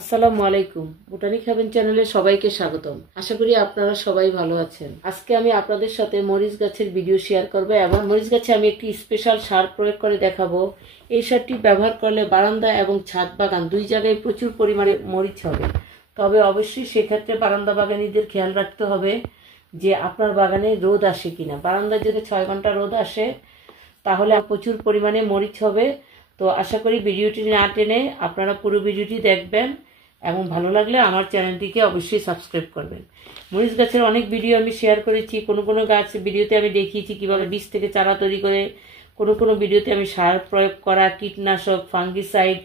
আসসালামু আলাইকুম। Botanic haven চ্যানেলে সবাইকে স্বাগতম। আশা করি আপনারা সবাই ভালো আছেন। আজকে আমি আপনাদের সাথে মরিচ গাছের ভিডিও শেয়ার করব এবং মরিচ গাছে আমি একটি স্পেশাল সার প্রয়োগ করে দেখাবো। এই সারটি ব্যবহার করলে বারান্দা এবং ছাদ বাগান দুই জায়গায় প্রচুর পরিমাণে মরিচ হবে। তবে অবশ্যই সেক্ষেত্রে বারান্দা বাগানীদের খেয়াল রাখতে হবে যে আপনার বাগানে রোদ আসে কিনা। বারান্দায় যদি 6 ঘন্টা রোদ আসে তাহলে প্রচুর পরিমাণে মরিচ হবে। তো আশা করি ভিডিওটি না টেনে আপনারা পুরো ভিডিওটি দেখবেন এবং ভালো লাগলে আমার চ্যানেলটিকে অবশ্যই সাবস্ক্রাইব করবেন। মরিচ গাছের অনেক ভিডিও আমি শেয়ার করেছি। কোনো গাছ ভিডিওতে আমি দেখিয়েছি কিভাবে বীজ থেকে চারা তৈরি করে, কোনো ভিডিওতে আমি সার প্রয়োগ করা, কীটনাশক, ফাঙ্গিসাইড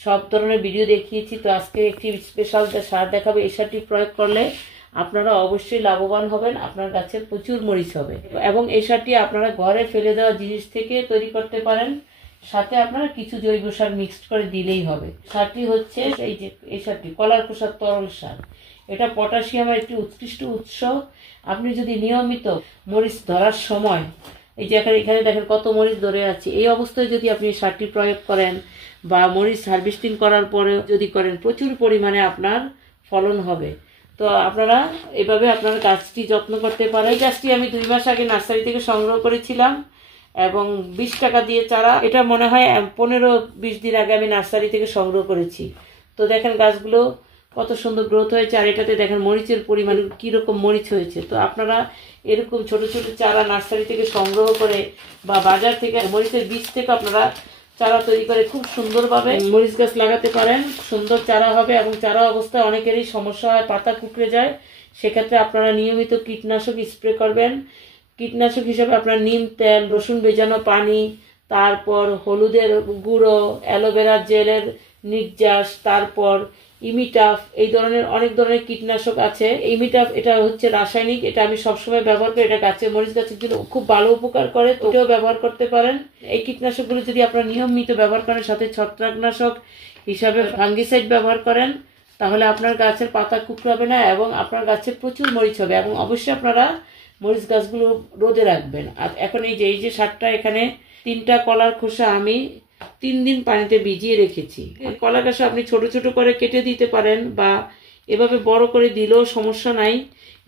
সব ধরনের ভিডিও দেখিয়েছি। তো আজকে একটি স্পেশাল সার দেখাবো। এই সারটি প্রয়োগ করলে আপনারা অবশ্যই লাভবান হবেন, আপনার গাছে প্রচুর মরিচ হবে এবং এই সারটি আপনারা ঘরে ফেলে দেওয়া জিনিস থেকে তৈরি করতে পারেন। সাথে আপনারা কিছু জৈব সার মিক্সড করে দিলেই হবে। সারটি হচ্ছে এই সারটি কলার খোসার তরল সার। এটা পটাশিয়ামের একটি উৎকৃষ্ট উৎস। আপনি যদি নিয়মিত মরিচ ধরার সময় এই যে এখানে দেখেন কত মরিচ ধরে আছে, এই অবস্থায় যদি আপনি সারটি প্রয়োগ করেন বা মরিচ হারভেস্টিং করার পরে যদি করেন, প্রচুর পরিমাণে আপনার ফলন হবে। তো আপনারা এভাবে আপনার গাছটি যত্ন করতে পারেন। এই গাছটি আমি 2 মাস আগে নার্সারি থেকে সংগ্রহ করেছিলাম এবং 20 টাকা দিয়ে চারা। এটা মনে হয় 15-20 দিন আগে আমি নার্সারি থেকে সংগ্রহ করেছি। তো দেখেন গাছগুলো কত সুন্দর গ্রোথ হয়েছে, আর এটাতে দেখেন মরিচের পরিমাণ কীরকম মরিচ হয়েছে। তো আপনারা এরকম ছোট ছোট চারা নার্সারি থেকে সংগ্রহ করে বা বাজার থেকে মরিচের বীজ থেকে আপনারা চারা তৈরি করে খুব সুন্দরভাবে মরিচ গাছ লাগাতে পারেন। সুন্দর চারা হবে এবং চারা অবস্থায় অনেকেরই সমস্যা হয়, পাতা কুঁকড়ে যায়। সেক্ষেত্রে আপনারা নিয়মিত কীটনাশক স্প্রে করবেন। কীটনাশক হিসেবে আপনার নিম তেল, রসুন ভেজানো পানি, তারপর হলুদের গুঁড়ো, অ্যালোভেরা জেলের নির্যাস, তারপর ইমিটাফ, এই ধরনের অনেক ধরনের কীটনাশক আছে। ইমিটাফ এটা হচ্ছে রাসায়নিক, এটা আমি সবসময় ব্যবহার করি। এটা মরিচ গাছের জন্য খুব ভালো উপকার করে, তো এটাও ব্যবহার করতে পারেন। এই কীটনাশকগুলো যদি আপনারা নিয়মিত ব্যবহার করেন, সাথে ছত্রাকনাশক হিসাবে ফাঙ্গিসাইড ব্যবহার করেন, তাহলে আপনার গাছের পাতা কুঁকড়াবে না এবং আপনার গাছে প্রচুর মরিচ হবে। এবং অবশ্যই আপনারা মরিচ গাছগুলো রোদে রাখবেন। আর এখন এই যে সারটা, এখানে 3টা কলার খোসা আমি 3 দিন পানিতে ভিজিয়ে রেখেছি। কলার খোসা আপনি ছোট ছোট করে কেটে দিতে পারেন বা এভাবে বড় করে দিলেও সমস্যা নাই।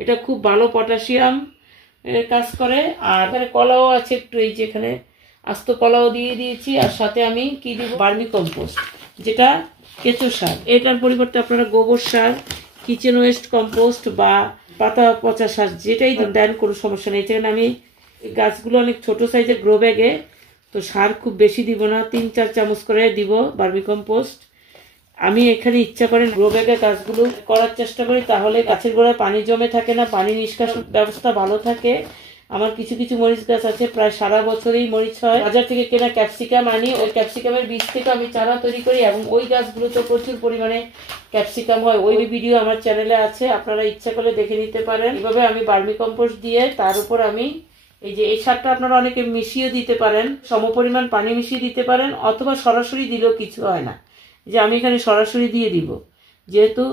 এটা খুব ভালো পটাশিয়াম কাজ করে। আর এখানে কলাও আছে একটু, এই যে এখানে আস্ত কলাও দিয়ে দিয়েছি। আর সাথে আমি কি দিব, ভার্মি কম্পোস্ট, যেটা কেঁচো সার। এটার পরিবর্তে আপনারা গোবর সার, কিচেন ওয়েস্ট কম্পোস্ট বা পাতা পচা সার যেটাই দেন, কোনো সমস্যা নেই। এখানে আমি গাছগুলো অনেক ছোট সাইজের গ্রো ব্যাগে, তো সার খুব বেশি দিব না, 3-4 চামচ করে দিব ভার্মি কম্পোস্ট। আমি এখানে ইচ্ছা করে গ্রো ব্যাগে গাছগুলো করার চেষ্টা করি, তাহলে গাছের গোড়ায় পানি জমে থাকে না, পানি নিষ্কাশন ব্যবস্থা ভালো থাকে। আমার কিছু কিছু মরিচ গাছ আছে প্রায় সারা বছরই মরিচ হয়। বাজার থেকে কেনা ক্যাপসিকাম আনি, ওই ক্যাপসিকামের বীজ থেকে আমি চারা তৈরি করি এবং ওই গাছগুলোতে প্রচুর পরিমাণে ক্যাপসিকাম হয়। ওই ভিডিও আমার চ্যানেলে আছে, আপনারা ইচ্ছা করলে দেখে নিতে পারেন। এভাবে আমি ভার্মি কম্পোস্ট দিয়ে তার উপর আমি এই সারটা আপনারা অনেকে মিশিয়ে দিতে পারেন, সমপরিমাণ পানি মিশিয়ে দিতে পারেন, অথবা সরাসরি দিলেও কিছু হয় না। যে আমি এখানে সরাসরি দিয়ে দিব, যেহেতু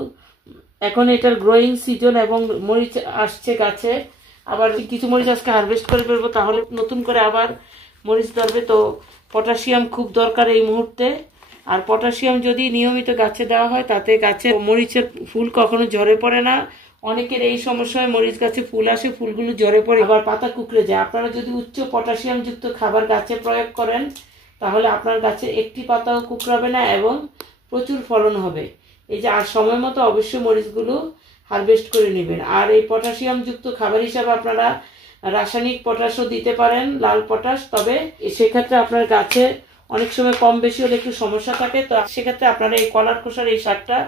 এখন এটার গ্রোয়িং সিজন এবং মরিচ আসছে গাছে। আবার কিছু মরিচ আজকে হারভেস্ট করে ফেলবো, তাহলে নতুন করে আবার মরিচ ধরবে। তো পটাশিয়াম খুব দরকার এই মুহূর্তে। আর পটাশিয়াম যদি নিয়মিত গাছে দেওয়া হয়, তাতে গাছে মরিচের ফুল কখনো ঝরে পড়ে না। অনেকের এই সমস্যায় মরিচ গাছে ফুল আসে, ফুলগুলো ঝরে পড়ে, আবার পাতা কুঁকড়ে যায়। আপনারা যদি উচ্চ পটাশিয়াম যুক্ত খাবার গাছে প্রয়োগ করেন, তাহলে আপনার গাছে একটি পাতাও কুঁকড়াবে না এবং প্রচুর ফলন হবে। এই যে আর সময় মতো অবশ্যই মরিচগুলো হারভেস্ট করে নেবেন। আর এই পটাশিয়াম যুক্ত খাবার হিসাবে আপনারা রাসায়নিক পটাশও দিতে পারেন, লাল পটাশ। তবে সেক্ষেত্রে আপনার গাছে অনেক সময় কম বেশি হলে একটু সমস্যা থাকে। তো সেক্ষেত্রে আপনারা এই কলার খোসার এই সারটা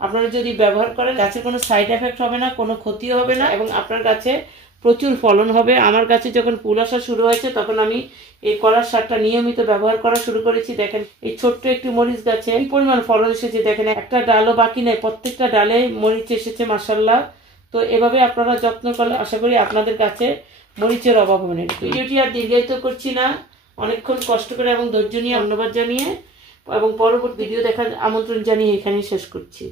আপনারা যদি ব্যবহার করেন, গাছের কোনো সাইড এফেক্ট হবে না, কোনো ক্ষতিও হবে না এবং আপনার গাছে প্রচুর ফলন হবে। আমার গাছে যখন ফুল আসা শুরু হয়েছে, তখন আমি এই কলার সারটা নিয়মিত ব্যবহার করা শুরু করেছি। দেখেন এই ছোট্ট একটি মরিচ গাছে এই পরিমাণ ফলন এসেছে। দেখেন একটা ডালও বাকি নেই, প্রত্যেকটা ডালে মরিচ এসেছে মাশাআল্লাহ। তো এভাবে আপনারা যত্ন করলে আশা করি আপনাদের কাছে মরিচের অভাব হবে না। ভিডিওটি আর দীর্ঘায়িত করছি না, অনেকক্ষণ কষ্ট করে এবং ধৈর্য নিয়ে ধন্যবাদ জানিয়ে এবং পরবর্তী ভিডিও দেখার আমন্ত্রণ জানিয়ে এখানেই শেষ করছি।